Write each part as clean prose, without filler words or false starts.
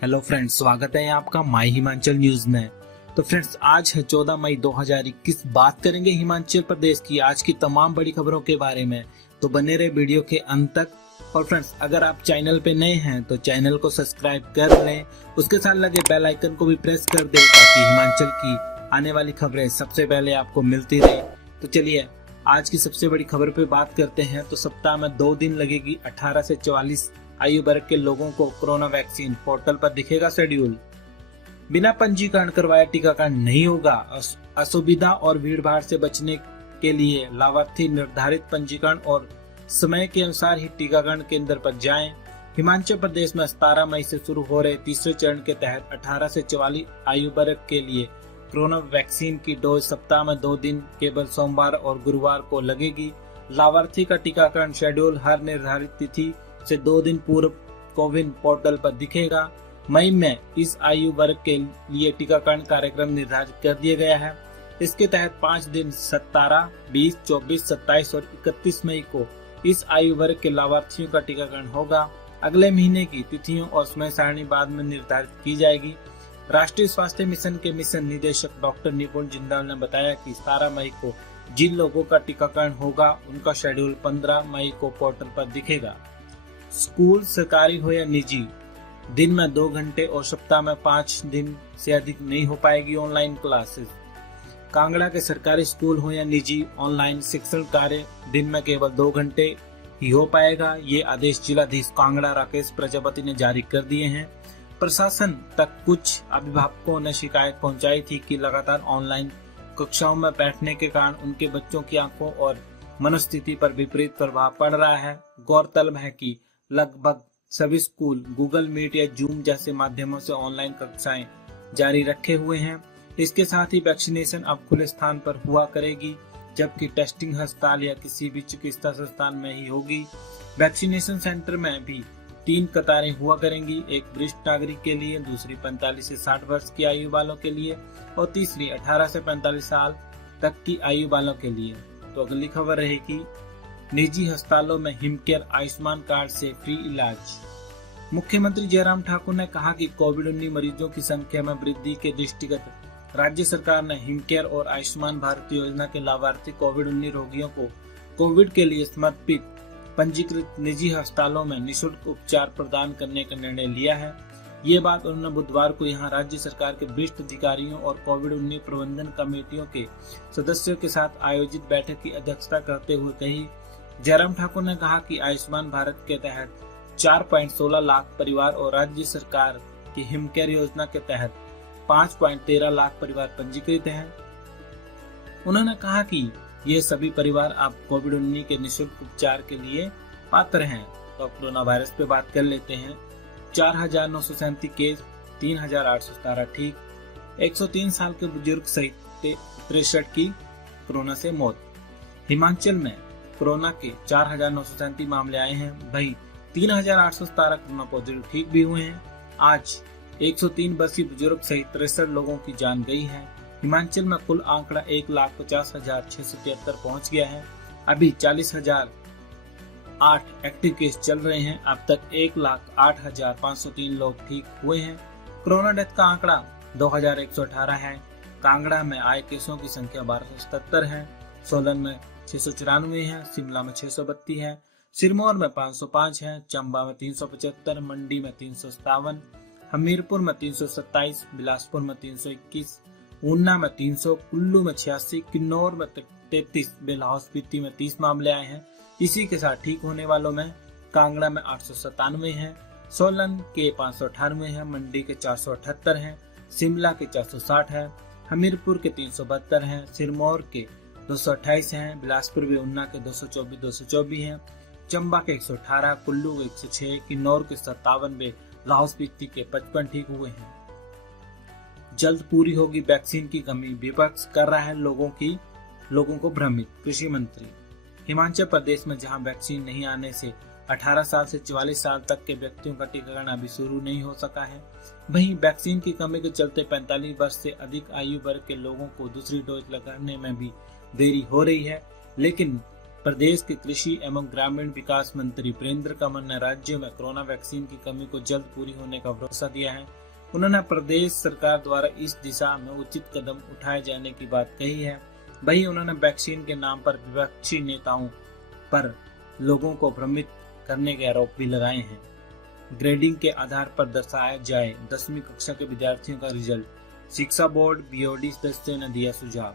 Hello friends, स्वागत है आपका माई हिमाचल न्यूज में। तो फ्रेंड्स, आज है 14 मई 2021। बात करेंगे हिमाचल प्रदेश की आज की तमाम बड़ी खबरों के बारे में, तो बने रहे वीडियो के अंत तक। और फ्रेंड्स, अगर आप चैनल पे नए हैं तो चैनल को सब्सक्राइब कर लें, उसके साथ लगे बेल आइकन को भी प्रेस कर दें ताकि हिमाचल की आने वाली खबरें सबसे पहले आपको मिलती रहे। तो चलिए आज की सबसे बड़ी खबर पे बात करते हैं। तो सप्ताह में 2 दिन लगेगी 18 से 44 आयु वर्ग के लोगों को कोरोना वैक्सीन। पोर्टल पर दिखेगा शेड्यूल। बिना पंजीकरण करवाए टीकाकरण नहीं होगा। असुविधा और भीड़ भाड़ से बचने के लिए लाभार्थी निर्धारित पंजीकरण और समय के अनुसार ही टीकाकरण केंद्र पर जाएं। हिमाचल प्रदेश में 17 मई से शुरू हो रहे तीसरे चरण के तहत 18 से 44 आयु वर्ग के लिए कोरोना वैक्सीन की डोज सप्ताह में 2 दिन केवल सोमवार और गुरुवार को लगेगी। लाभार्थी का टीकाकरण शेड्यूल हर निर्धारित तिथि से 2 दिन पूर्व कोविन पोर्टल पर दिखेगा। मई में इस आयु वर्ग के लिए टीकाकरण कार्यक्रम निर्धारित कर दिया गया है। इसके तहत 5 दिन 17, 20, 24, 27 और 31 मई को इस आयु वर्ग के लाभार्थियों का टीकाकरण होगा। अगले महीने की तिथियों और समय सारणी बाद में निर्धारित की जाएगी। राष्ट्रीय स्वास्थ्य मिशन के मिशन निदेशक डॉक्टर निपुण जिंदाल ने बताया कि 17 मई को जिन लोगों का टीकाकरण होगा उनका शेड्यूल 15 मई को पोर्टल पर दिखेगा। स्कूल सरकारी हो या निजी, दिन में 2 घंटे और सप्ताह में 5 दिन से अधिक नहीं हो पाएगी ऑनलाइन क्लासेस। कांगड़ा के सरकारी स्कूल हो या निजी, ऑनलाइन शिक्षण कार्य दिन में केवल 2 घंटे ही हो पाएगा। ये आदेश जिलाधीश कांगड़ा राकेश प्रजापति ने जारी कर दिए हैं। प्रशासन तक कुछ अभिभावकों ने शिकायत पहुंचाई थी कि लगातार ऑनलाइन कक्षाओं में बैठने के कारण उनके बच्चों की आंखों और मनोस्थिति पर विपरीत प्रभाव पड़ रहा है। गौरतलब है कि लगभग सभी स्कूल गूगल मीट या जूम जैसे माध्यमों से ऑनलाइन कक्षाएं जारी रखे हुए हैं। इसके साथ ही वैक्सीनेशन अब खुले स्थान पर हुआ करेगी, जबकि टेस्टिंग अस्पताल या किसी भी चिकित्सा संस्थान में ही होगी। वैक्सीनेशन सेंटर में भी 3 कतारें हुआ करेंगी, एक वरिष्ठ नागरिक के लिए, दूसरी 45 से 60 वर्ष की आयु वालों के लिए और तीसरी 18 से 45 साल तक की आयु वालों के लिए। तो अगली खबर रहेगी, निजी अस्पतालों में हिमकेयर आयुष्मान कार्ड से फ्री इलाज। मुख्यमंत्री जयराम ठाकुर ने कहा कि कोविड-19 मरीजों की संख्या में वृद्धि के दृष्टिगत राज्य सरकार ने हिमकेयर और आयुष्मान भारत योजना के लाभार्थी कोविड-19 रोगियों को कोविड के लिए समर्पित पंजीकृत निजी अस्पतालों में निःशुल्क उपचार प्रदान करने का निर्णय लिया है। ये बात उन्होंने बुधवार को यहां राज्य सरकार के वरिष्ठ अधिकारियों और कोविड-19 प्रबंधन कमेटियों के सदस्यों के साथ आयोजित बैठक की अध्यक्षता करते हुए कही। जयराम ठाकुर ने कहा कि आयुष्मान भारत के तहत 4.16 लाख परिवार और राज्य सरकार की हिमकेयर योजना के तहत 5.13 लाख परिवार पंजीकृत हैं। उन्होंने कहा कि ये सभी परिवार अब कोविड-19 के निःशुल्क उपचार के लिए पात्र हैं। तो कोरोना वायरस पे बात कर लेते हैं। 4,937 केस, 3,817 ठीक, 103 साल के बुजुर्ग सहित 63 की कोरोना से मौत। हिमाचल में कोरोना के 4,937 मामले आए हैं, वही 3,817 कोरोना पॉजिटिव ठीक भी हुए हैं। आज 103 वर्षीय बुजुर्ग सहित 63 लोगों की जान गई है। हिमाचल में कुल आंकड़ा 1,50,673 पहुंच गया है। अभी 40,008 एक्टिव केस चल रहे हैं। अब तक 1,08,503 लोग ठीक हुए हैं। कोरोना डेथ का आंकड़ा 2,118 है। कांगड़ा में आए केसों की संख्या 1277 है। सोलन में 694 है, शिमला में 632 है, सिरमौर में 505 है, चंबा में 375, मंडी में 357, हमीरपुर में 327, बिलासपुर में 321, ऊना में 300, कुल्लू में 86, किन्नौर में 33, बेलाहौल स्पीति में 30 मामले आए हैं। इसी के साथ ठीक होने वालों में कांगड़ा में 897 है, सोलन के 598 है, मंडी के 478 है, शिमला के 460 है, हमीरपुर के 372 है, सिरमौर के 228 हैं, बिलासपुर व ऊना के 224 हैं, चंबा के 118, कुल्लू के 106, किन्नौर के 57 व लाहौल स्पीति के 55 ठीक हुए हैं। जल्द पूरी होगी वैक्सीन की कमी, विपक्ष कर रहा है लोगों को भ्रमित। कृषि मंत्री, हिमाचल प्रदेश में जहां वैक्सीन नहीं आने से 18 साल से 44 साल तक के व्यक्तियों का टीकाकरण अभी शुरू नहीं हो सका है, वहीं वैक्सीन की कमी के चलते 45 वर्ष से अधिक आयु वर्ग के लोगों को दूसरी डोज लगाने में भी देरी हो रही है। लेकिन प्रदेश के कृषि एवं ग्रामीण विकास मंत्री वीरेंद्र कंवर ने राज्य में कोरोना वैक्सीन की कमी को जल्द पूरी होने का भरोसा दिया है। उन्होंने प्रदेश सरकार द्वारा इस दिशा में उचित कदम उठाए जाने की बात कही है। वहीं उन्होंने वैक्सीन के नाम पर विपक्षी नेताओं पर लोगों को भ्रमित करने के आरोप भी लगाए हैं। ग्रेडिंग के आधार पर दर्शाया जाए 10वीं कक्षा के विद्यार्थियों का रिजल्ट, शिक्षा बोर्ड बीओडी सदस्यों ने दिया सुझाव।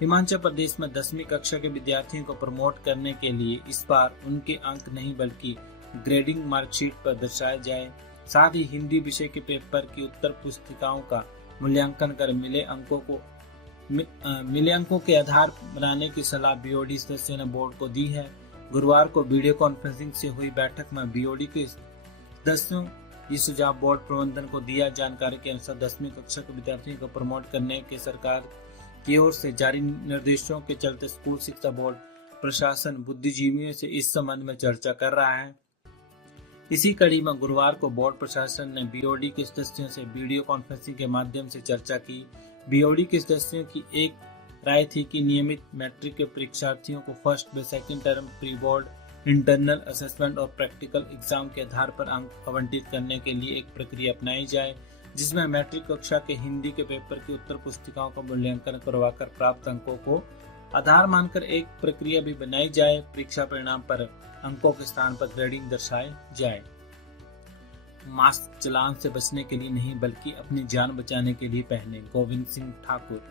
हिमाचल प्रदेश में 10वीं कक्षा के विद्यार्थियों को प्रमोट करने के लिए इस बार उनके अंक नहीं बल्कि ग्रेडिंग मार्कशीट पर दर्शाया जाए। साथ ही हिंदी विषय के पेपर की उत्तर पुस्तिकाओं का मूल्यांकन कर मिले अंकों के आधार बनाने की सलाह बीओडी सदस्यों ने बोर्ड को दी है। गुरुवार को वीडियो कॉन्फ्रेंसिंग से हुई बैठक में बीओडी के सदस्यों ये सुझाव बोर्ड प्रबंधन को दिया। जानकारी के अनुसार 10वीं कक्षा के विद्यार्थियों को प्रमोट करने के सरकार की ओर से जारी निर्देशों के चलते स्कूल शिक्षा बोर्ड प्रशासन बुद्धिजीवियों से इस संबंध में चर्चा कर रहा है। इसी कड़ी में गुरुवार को बोर्ड प्रशासन ने बीओडी के सदस्यों से वीडियो कॉन्फ्रेंसिंग के माध्यम से चर्चा की। बीओडी के सदस्यों की एक राय थी कि नियमित मैट्रिक के परीक्षार्थियों को फर्स्ट व second term pre board internal assessment और प्रैक्टिकल एग्जाम के आधार पर अंक आवंटित करने के लिए एक प्रक्रिया अपनाई जाए, जिसमें मैट्रिक कक्षा के हिंदी के पेपर की उत्तर पुस्तिकाओं का मूल्यांकन करवाकर प्राप्त अंकों को आधार मानकर एक प्रक्रिया भी बनाई जाए। परीक्षा परिणाम पर अंकों के स्थान पर ग्रेडिंग दर्शाए जाए। मास्क चलान से बचने के लिए नहीं बल्कि अपनी जान बचाने के लिए पहने, गोविंद सिंह ठाकुर।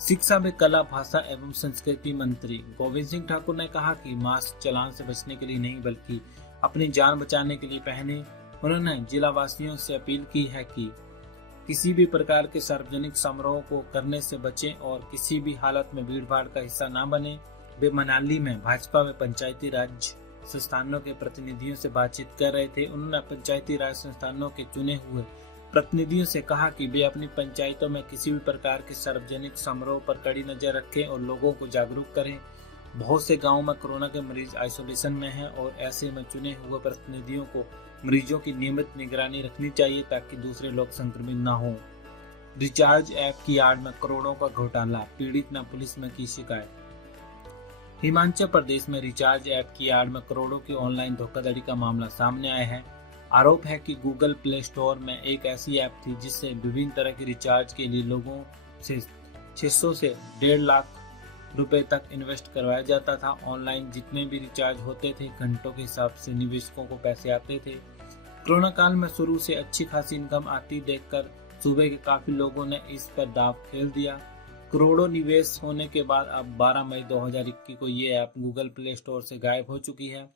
शिक्षा में कला, भाषा एवं संस्कृति मंत्री गोविंद सिंह ठाकुर ने कहा कि मास्क चलान से बचने के लिए नहीं बल्कि अपनी जान बचाने के लिए पहने। उन्होंने जिला वासियों से अपील की है कि किसी भी प्रकार के सार्वजनिक समारोह को करने से बचें और किसी भी हालत में भीड़ भाड़ का हिस्सा न बने। वे मनाली में भाजपा में पंचायती राज संस्थानों के प्रतिनिधियों से बातचीत कर रहे थे। उन्होंने पंचायती राज संस्थानों के चुने हुए प्रतिनिधियों से कहा कि वे अपनी पंचायतों में किसी भी प्रकार के सार्वजनिक समारोह पर कड़ी नजर रखें और लोगों को जागरूक करें। बहुत से गांवों में कोरोना के मरीज आइसोलेशन में हैं और ऐसे में चुने हुए प्रतिनिधियों को मरीजों की नियमित निगरानी रखनी चाहिए ताकि दूसरे लोग संक्रमित न हों। रिचार्ज ऐप की आड़ में करोड़ों का घोटाला, पीड़ित ने पुलिस में की शिकायत। हिमाचल प्रदेश में रिचार्ज ऐप की आड़ में करोड़ों की ऑनलाइन धोखाधड़ी का मामला सामने आया है। आरोप है कि गूगल प्ले स्टोर में एक ऐसी ऐप थी जिससे विभिन्न तरह के रिचार्ज के लिए लोगों से 600 से 1.5 लाख रुपए तक इन्वेस्ट करवाया जाता था। ऑनलाइन जितने भी रिचार्ज होते थे, घंटों के हिसाब से निवेशकों को पैसे आते थे। कोरोना काल में शुरू से अच्छी खासी इनकम आती देखकर सूबे के काफी लोगों ने इस पर दांव खेल दिया। करोड़ों निवेश होने के बाद अब 12 मई 2021 को ये ऐप गूगल प्ले स्टोर से गायब हो चुकी है।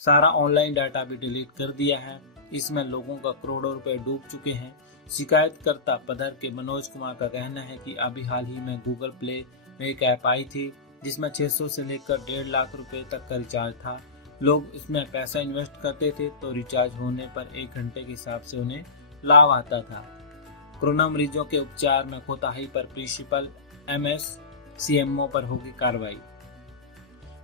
सारा ऑनलाइन डाटा भी डिलीट कर दिया है। इसमें लोगों का करोड़ों रुपए डूब चुके हैं। शिकायतकर्ता पधर के मनोज कुमार का कहना है कि अभी हाल ही में गूगल प्ले में एक ऐप आई थी जिसमें 600 से लेकर 1.5 लाख रुपए तक का रिचार्ज था। लोग इसमें पैसा इन्वेस्ट करते थे तो रिचार्ज होने पर 1 घंटे के हिसाब से उन्हें लाभ आता था। कोरोना मरीजों के उपचार में कोताही पर प्रिंसिपल MSCMO पर होगी कार्रवाई।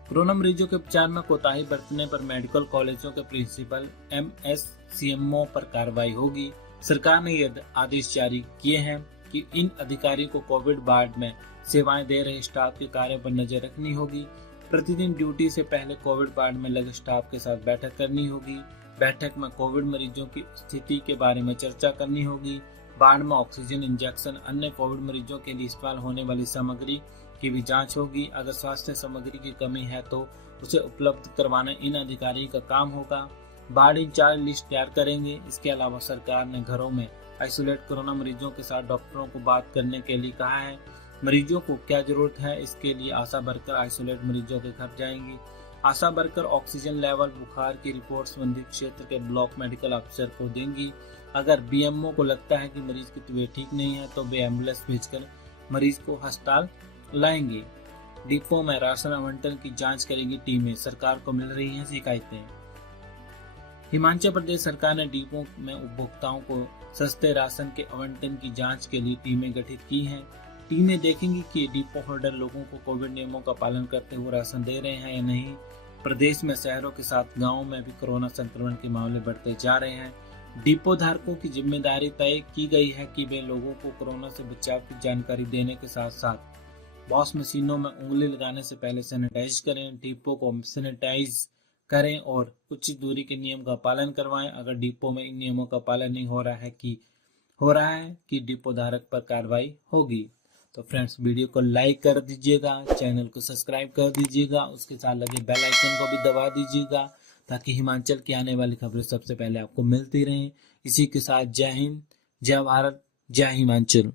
कोरोना मरीजों के उपचार में कोताही बरतने पर मेडिकल कॉलेजों के प्रिंसिपल MSCMO पर कार्रवाई होगी। सरकार ने ये आदेश जारी किए हैं कि इन अधिकारियों को कोविड वार्ड में सेवाएं दे रहे स्टाफ के कार्यों पर नजर रखनी होगी। प्रतिदिन ड्यूटी से पहले कोविड वार्ड में लगे स्टाफ के साथ बैठक करनी होगी। बैठक में कोविड मरीजों की स्थिति के बारे में चर्चा करनी होगी। वार्ड में ऑक्सीजन इंजेक्शन, अन्य कोविड मरीजों के लिए इस्तेमाल होने वाली सामग्री की भी जांच होगी। अगर स्वास्थ्य सामग्री की कमी है तो उसे उपलब्ध करवाना इन अधिकारियों का काम होगा। वार्ड इंचार्ज लिस्ट तैयार करेंगे। इसके अलावा सरकार ने घरों में आइसोलेट कोरोना मरीजों के साथ डॉक्टरों को बात करने के लिए कहा है। मरीजों को क्या जरूरत है, इसके लिए आशा वर्कर आइसोलेट मरीजों के घर जाएंगी। आशा वर्कर ऑक्सीजन लेवल, बुखार की रिपोर्ट संबंधित क्षेत्र के ब्लॉक मेडिकल अफसर को देंगी। अगर BMO को लगता है कि मरीज की तबीयत ठीक नहीं है तो वे एम्बुलेंस भेजकर मरीज को अस्पताल लाएंगे। डिपो में राशन आवंटन की जांच करेगी टीमें। सरकार को मिल रही हैं शिकायतें। हिमाचल प्रदेश सरकार ने डिपो में उपभोक्ताओं को सस्ते राशन के आवंटन की जांच के लिए टीमें गठित की हैं। टीमें देखेंगी कि डिपो होल्डर लोगों को कोविड नियमों का पालन करते हुए राशन दे रहे हैं या नहीं। प्रदेश में शहरों के साथ गांवों में भी कोरोना संक्रमण के मामले बढ़ते जा रहे हैं। डिपो धारकों की जिम्मेदारी तय की गई है कि वे लोगों को कोरोना से बचाव की जानकारी देने के साथ साथ बॉस मशीनों में उंगली लगाने से पहले सैनिटाइज करें, डिपो को सैनिटाइज करें और उचित दूरी के नियम का पालन करवाएं। अगर डिपो में इन नियमों का पालन नहीं हो रहा है कि डिपो धारक पर कार्रवाई होगी। तो फ्रेंड्स, वीडियो को लाइक कर दीजिएगा, चैनल को सब्सक्राइब कर दीजिएगा, उसके साथ लगे बेल आइकन को भी दबा दीजिएगा ताकि हिमाचल की आने वाली खबरें सबसे पहले आपको मिलती रहें। इसी के साथ जय हिंद, जय भारत, जय हिमाचल।